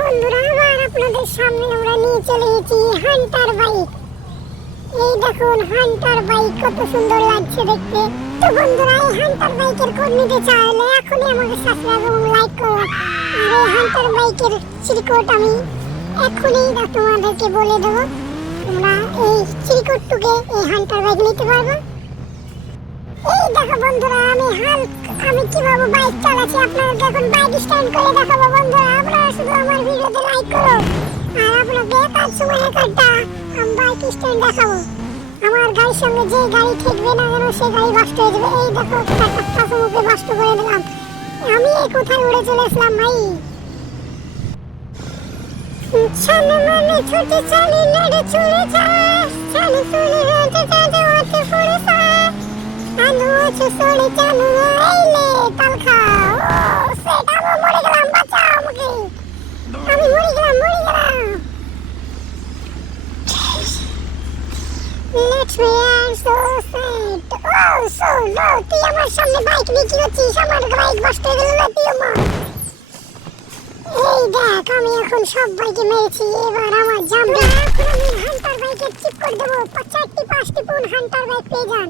বন্ধুরা, আবার আপনাদের সামনে আমরা নিয়ে চলে এসেছি হান্টার বাইক। এই দেখুন হান্টার বাইক, কত সুন্দর লাগছে দেখতে। তো বন্ধুরা, এই হান্টার বাইকের কোড নিতে চাইলে এখনই আমাকে সাবস্ক্রাইব এবং লাইক করো। আর এই হান্টার বাইকের চিরকোড আমি এখনই তোমাদেরকে বলে দেবো। তোমরা এই চিরকোডটুকে এই হান্টার বাইক নিতে পারবে। এই দেখো বন্ধুরা, আমি কিভাবে বাইক চালাচ্ছি আপনাদের দেখুন বাইক স্ট্যান্ড করে দেখাবো। বন্ধুরা, আপনারা শুধু আমার ভিডিওতে লাইক করো আর আপনাকে কাজ সময় একটা বাইক স্ট্যান্ড দেখাবো। আমার গাড়ির সঙ্গে যে গাড়ি ঠেকবে না যেন সে গাড়ি বাস্ট হয়ে যাবে। এই দেখো একটা মুখে বাস্ট করে দিলাম। আমি এই কোথায় উড়ে চলে আসলাম ভাই। চালু মানে ছোটে চালি লড়ে চলে যাস, চালু চলে রোজে যাতে ওতে পড়ে যাস, আলো চলে চালু আইলে তাল খাও। সেটা আমি মরে গেলাম, বাঁচাও আমাকে, আমি মরে গেলাম। Let's react so sad. Oh, so no, তুই আমার সামনে বাইক নিয়ে কি করছিস? আমার বাইক বাস্ট হয়ে গেল না তুই আমার। এই দেখ, আমি এখন সব বাইকে মেরেছি, এবার আমার জামবে। এখন আমি হান্টার বাইকে চিপ করে দেবো। 4-5টি পুন হান্টার বাইক পেয়ে যান।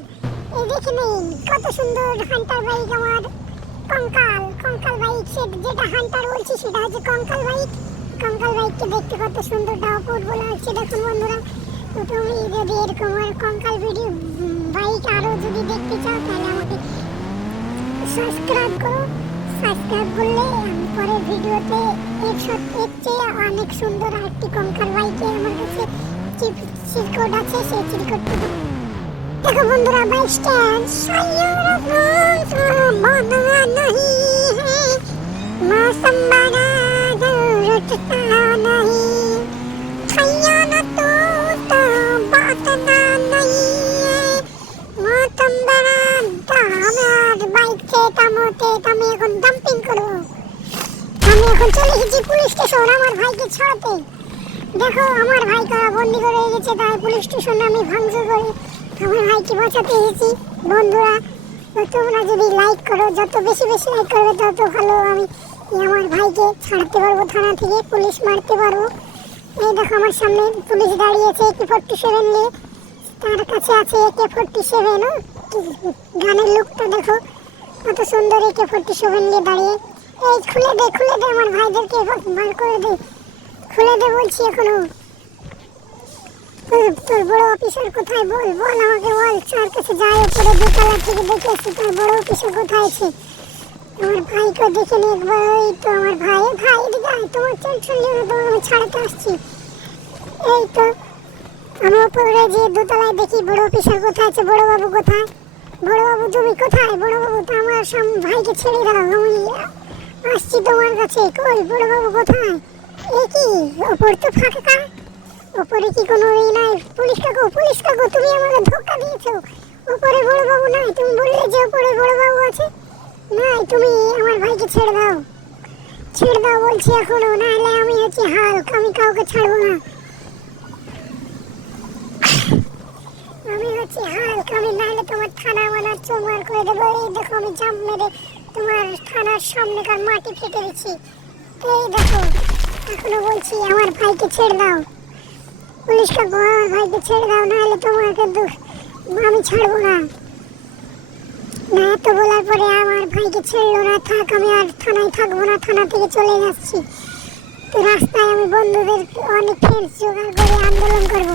এই দেখে নিন কত সুন্দর হান্টার বাইক আমার। কঙ্কাল বাইক, যেটা হান্টার বলছি সেটা হচ্ছে কঙ্কাল বাইক। কঙ্কাল বাইককে দেখতে কত সুন্দর ডাউট বলা হচ্ছে। দেখুন বন্ধুরা, তো তুমি যদি এরকম কঙ্কাল ভিডিও বাইক আরও যদি দেখতে চাও তাহলে আমাকে সাবস্ক্রাইব করো। সাবস্ক্রাইব করলে আমি পরের ভিডিওতে এর চেয়ে অনেক সুন্দর আরেকটি কঙ্কাল বাইকে আমার কাছে চিরকোড আছে, সেই চিরকোডটি দেখো বন্ধুরা। বাইক স্ট্যান্ড मौसम बड़ा रुचता नहीं, खयानत तो बात ना नहीं है, मौसम बड़ा दामाद। বাইক থামোতে আমি এখন ডাম্পিং করব। আমি এখন চলে এসেছি পুলিশ স্টেশন আমার ভাইকে ছাড়াতে। দেখো আমার ভাইকে বন্দি করে গেছে, তাই পুলিশ স্টেশনে আমি ভাঙচুর করে আমার ভাইকে বাঁচাতে এসেছি। বন্ধুরা, তোমরা যদি লাইক করো, যত বেশি লাইক করবে তত ভালো। আমি আমার ভাইকে ছাড়তে পারবো থানা থেকে, পুলিশ মারতে পারবো। এই দেখো আমার সামনে পুলিশ দাঁড়িয়েছে AK-47 নিয়ে, তার কাছে আছে AK-47। গানের লুকটা দেখো কত সুন্দর, AK-47 নিয়ে দাঁড়িয়ে। এই খুলে দে আমার ভাইদেরকে বার করে দে, খুলে দে বলছি এখনো। তোর বড় অফিসার কোথায়? বল আমাকে বল। চার কাছে যায় উপরে দোতলা থেকে দেখে আসি তোর বড় অফিসার কোথায় আছে। আমার ভাইকে দেখে নি একবার। ওই তো আমার ভাই এদিকে আয়, তোমার টেনশন নিও না, তোমাকে আমি ছাড়াতে আসছি। এই তো আমি উপরে যে দোতলায় দেখি বড় অফিসার কোথায় আছে। বড় বাবু কোথায়? বড় বাবু তুমি কোথায়? বড় বাবু তো আমার ভাইকে ছেড়ে দাও, আমি আসছি তোমার কাছে। কই বড় বাবু কোথায়? এ কি ওপর তো ফাঁকা, ওপরে কি কোনো নাই? পুলিশ কাকু তুমি আমাকে ধোকা দিয়েছো। ওপরে বড় বাবু নাই, তুমি বললে যে ওপরে বড় বাবু আছে। নাই, তুমি আমার ভাইকে ছেড়ে দাও বলছি এখনো, নাহলে আমি হচ্ছে হাল্ক, আমি কাউকে ছাড়বো না। আমি হচ্ছে হাল্ক, আমি নাহলে তোমার থানা চোমার করে দেবো। এই দেখো আমি জাম্প মেরে তোমার থানার সামনেকার মাটি ফেটে দিচ্ছি। এই দেখো, এখনো বলছি আমার ভাইকে ছেড়ে দাও। পুলিশ কাকু আমার ভাইকে ছেড়ে দাও, নাহলে তোমাকে আমি ছাড়বো না। এত বলার পরে আমার ভাইকে ছেড়লো না। থাক, আমি আর থানায় থাকবো না, থানা থেকে চলে যাচ্ছি। তো রাস্তায় আমি বন্ধুদের অনেক ফ্রেন্ডস জোগাড় করে আন্দোলন করবো।